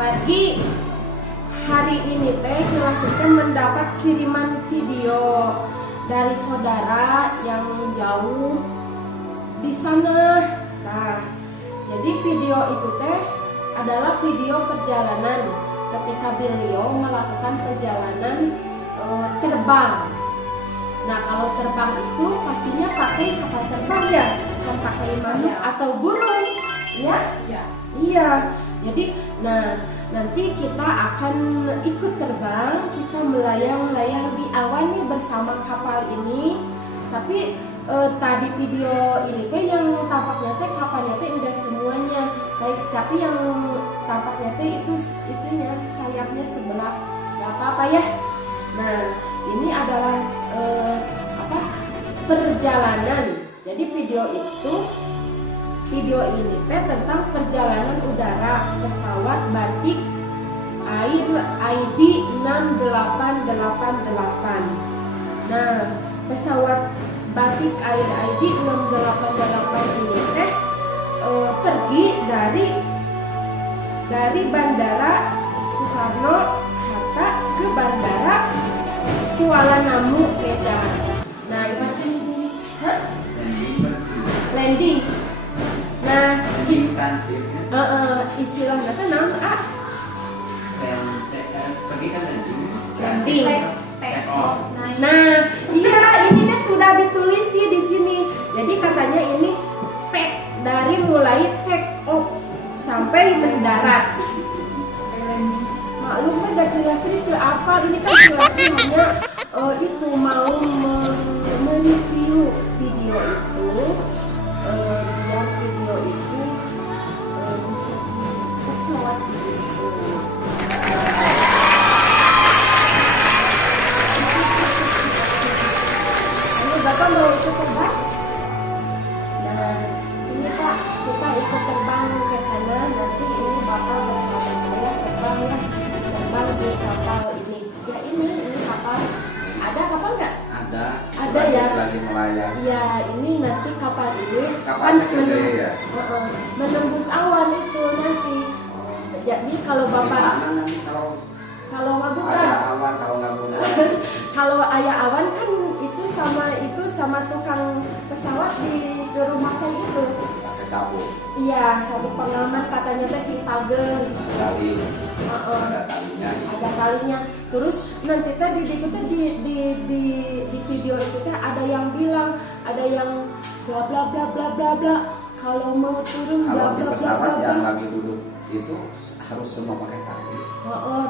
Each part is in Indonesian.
Wargi, hari ini teh jelas teh mendapat kiriman video dari saudara yang jauh di sana. Nah, jadi video itu teh adalah video perjalanan ketika beliau melakukan perjalanan terbang. Nah, kalau terbang itu pastinya pakai kapal terbang ya, bukan pakai manuk atau burung, ya? Iya. Jadi, nah nanti kita akan ikut terbang, kita melayang-layang di awan nih bersama kapal ini. Tapi tadi video ini teh yang tampaknya teh kapalnya teh udah semuanya, tapi yang tampaknya teh itunya sayapnya sebelah, nggak apa-apa ya. Nah, ini adalah perjalanan. Jadi video ini teh tentang perjalanan udara pesawat Batik Air ID 6888. Nah, pesawat Batik Air ID 688 ini teh pergi dari Bandara Soekarno Hatta ke Bandara Kuala Namu, Medan. Nah, landing. Nah, istilahnya teh naon pergi kan landing. Nah, iya ini nih sudah ditulis sih di sini. Jadi katanya ini dari mulai take off sampai mendarat. Maklum kan gak jelas itu apa, ini kan jelasnya hanya itu mau mereview video itu, biar video itu bisa diupload gitu. Ini Bapak mau ikut terbang? Nah, ini Pak, kita ikut terbang ke sana. Nanti ini Bapak bersama saya terbang ya. Terbang di kapal ini. Ya ini kapal. Ada kapal nggak? Ada ya. Lagi melayang. Iya, ini nanti kapal ini Kapalnya gede ya. Menembus awan itu nanti. Jadi kalau Bapak nanti kalau mabuk ada kan, awan, kalau nggak bulan. kalau ayah awan kan itu sama tukang pesawat disuruh pakai itu. Pakai sabuk. Iya, sabuk pengaman katanya teh sing pageng. Tali. Ada talinya. Ada talinya. Terus nanti tadi di video itu teh ada yang bilang, ada yang bla bla bla bla bla bla. Kalau mau turun bla Kalau di bla bla pesawat bla yang bla. lagi duduk itu harus semua pakai tali.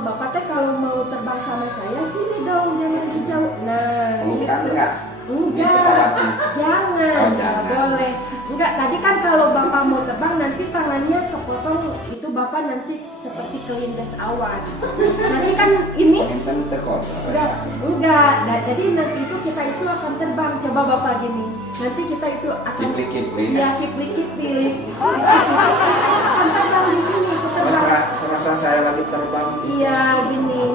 Bapak teh kalau mau terbang sama saya sini dong, jangan sejauh. Nah, Bukan gitu. enggak? Di Enggak, pesawatnya. jangan, Oh, nggak jangan. boleh. Enggak, tadi kan kalau Bapak mau terbang nanti tangannya kepotong, itu Bapak nanti seperti kelindes awan. Nanti kan ini Kan terkotor. enggak. Nah, jadi nanti itu kita itu akan terbang. Coba Bapak gini. Nanti kita itu akan Kiplik-kiplik. Iya, kiplik-kiplik. Akan terbang di sini, itu terbang. Serasa saya lagi terbang. Iya, gini.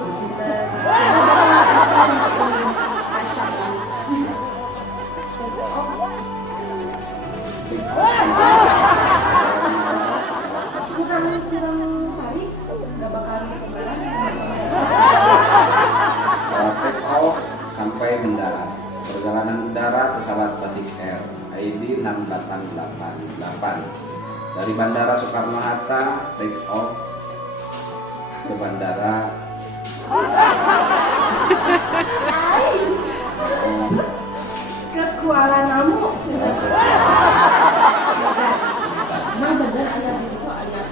Kurang tarik, nggak bakal kebalan. Take off sampai mendarat. Perjalanan udara pesawat Batik Air ID 6888 dari Bandara Soekarno Hatta take off ke Bandara Ke Kuala Namu. Emang bener ayah itu ayah.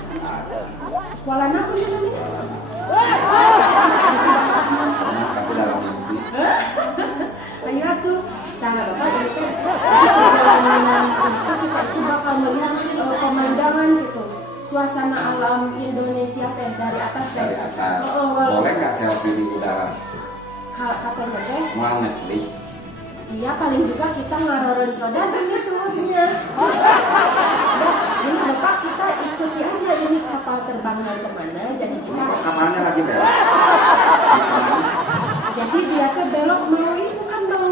Kuala Namu ini namanya. tapi dalam mimpi. Ayo tuh, tangga Bapak ini teh perjalanan itu kita itu bakal melihat pemandangan gitu, suasana alam Indonesia teh dari atas teh. Dari atas. Oh, Boleh nggak selfie di udara? katanya teh, Mau ngecelik? iya paling juga kita ngaroron codan gitu maksudnya. Ini Bapak kita ikuti aja ini kapal terbangnya kemana, jadi kita. Kok kamarnya lagi belok? Jadi dia teh belok mau itu kan mau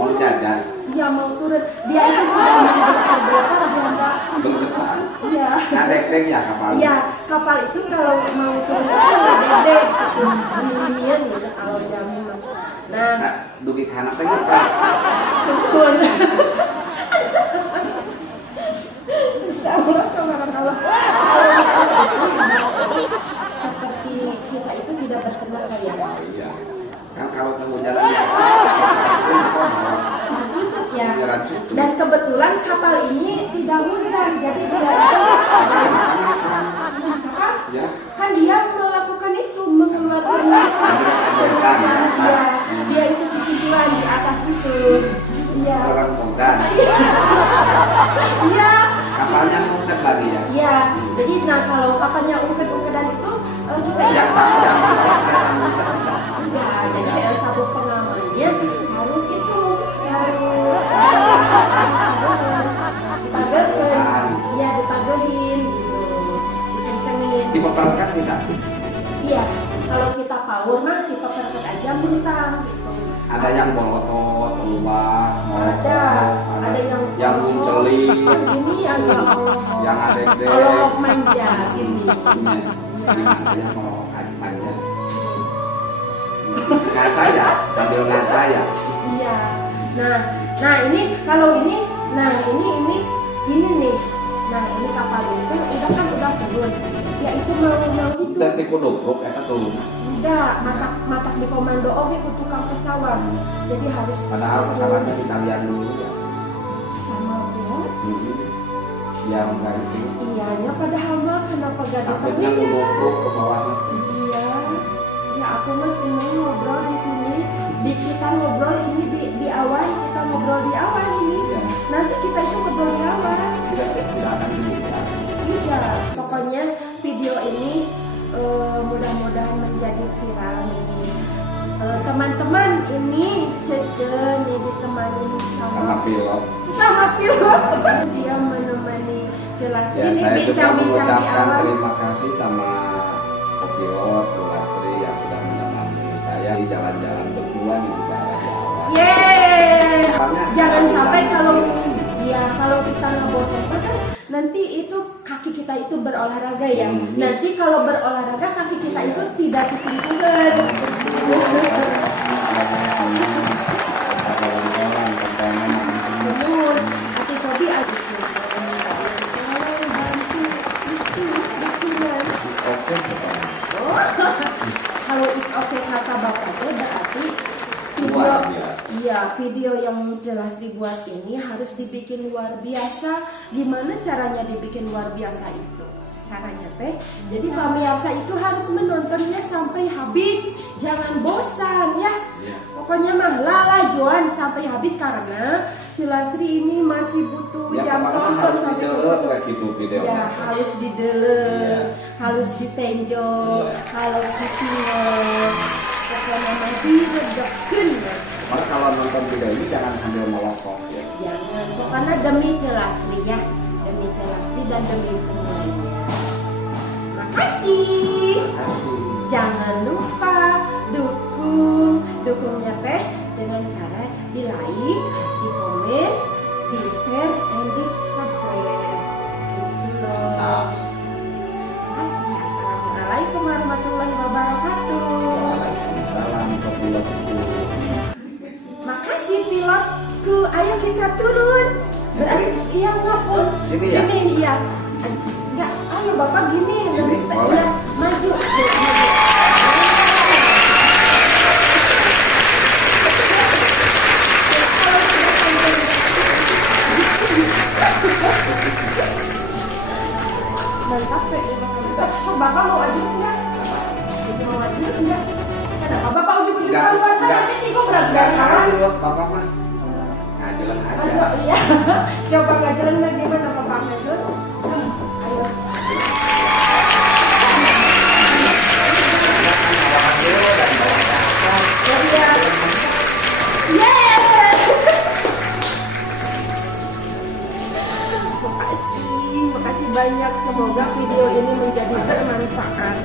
Mau jajan? Iya mau turun. Dia itu sudah mendekat berapa jam? Berdepan. Iya. Nah, dek ya kapal. Iya, kapal itu kalau mau turun itu dedek gitu, linian gitu kalau jamu mah. Nah, Nah, dugi kana teh apa? sukun. Bisa Allah kalau seperti kita itu tidak berteman kayak Iya. Kan kalau temu jalan ya. cucut ya. Jalan cucu. Dan kebetulan kapal ini tidak hujan, jadi dia Panasan. kapal Ya. kan dia melakukan itu mengeluarkan Ada ya, dia itu kesimpulan di atas itu. Iya. orang tongkan. Iya. Kapalnya ngungkep lagi ya. Iya. Jadi nah kalau kapalnya ungked-ungkedan itu kita Ya sama. ya, jadi dari satu pengamannya harus itu harus dipagehin, ya dipagehin gitu, dikencengin. Dipeperkan tidak? Iya, kalau kita power mah kita perket aja mentang gitu. Ada yang bolotot, lubas, Ada yang munceling, ini yang ya Allah. yang ada Allah manja gini. Gimana ya mau manja? Ngaca ya, sambil ngaca ya. Iya. Nah ini kalau ini, ini nih. Nah ini kapal itu udah turun. Ya itu mau itu. Dan tiku dobrok eta turun. Enggak, matak di komando oke ke tukang pesawat. Jadi harus Padahal pesawatnya kita lihat dulu ya. sama pilot. Yang enggak itu. Iyanya padahal mah kenapa gak Takutnya ditanya? dobrok ke bawah. Iya. Ya aku mah seneng ngobrol di sini. Kita ngobrol ini di awal, kita ngobrol di awal ini. Ya. Nanti kita itu ngobrol di awal. Tidak akan dibuka. Iya, pokoknya video ini mudah-mudahan menjadi viral nih. Teman-teman ini Cece nih ditemani Sama pilot. sama pilot. Dia menemani jelas Ya, ini saya juga bincang-bincang di mengucapkan awal. terima kasih sama pilot Bu Lastri yang sudah menemani saya di jalan-jalan berdua di udara Jawa. Yeay. Soalnya Jangan bisa sampai kalau bikin. ya kalau kita ngebosen kan nanti itu kaki kita itu berolahraga ya. Nanti kalau berolahraga kaki kita itu tidak ketinggalan. Betul. Hati Cobi aja. Oke, Kalau is okay kata bapaknya berarti video, luar biasa. iya video yang jelas dibuat ini harus dibikin luar biasa. Gimana caranya dibikin luar biasa itu? Caranya teh, jadi pemirsa itu harus menontonnya sampai habis, jangan bosan ya. Iya. Pokoknya mah lala Joan sampai habis karena Cilastri ini masih butuh Ya, jam pokoknya tonton harus sampai didelek kayak gitu videonya. ya harus didelek, Iya. harus ditenjol, Iya. harus ditinggal, pokoknya mah diredekin ya. Maka kalau nonton video ini jangan sambil melokok ya. Jangan, pokoknya demi Cilastri ya, demi Cilastri dan demi semuanya. Makasih. Terima kasih. Jangan lupa dukungnya teh dengan cara di like, di komen, di share, dan di subscribe. Gitu loh. Makasih. Assalamualaikum warahmatullahi wabarakatuh. Waalaikumsalam warahmatullahi wabarakatuh. Makasih pilotku. Ayo kita turun. Berarti iya ngapun. Sini ya? Ini iya. Enggak, ayo Bapak gini. Gini, boleh? Iya, maju. Mantap ya, so, Bapak mau aja enggak? Mau aja enggak? Kenapa Bapak ujung-ujung Enggak, keluar kan enggak. nanti kok berat Enggak banget? ngaji loh bapak mah. Ngajelan aja. Ayo, iya. Coba ngajarin lagi gimana Bapak ngajur? Ayo. Ya, iya. Yes. Makasih banyak. Semoga video ini menjadi bermanfaat.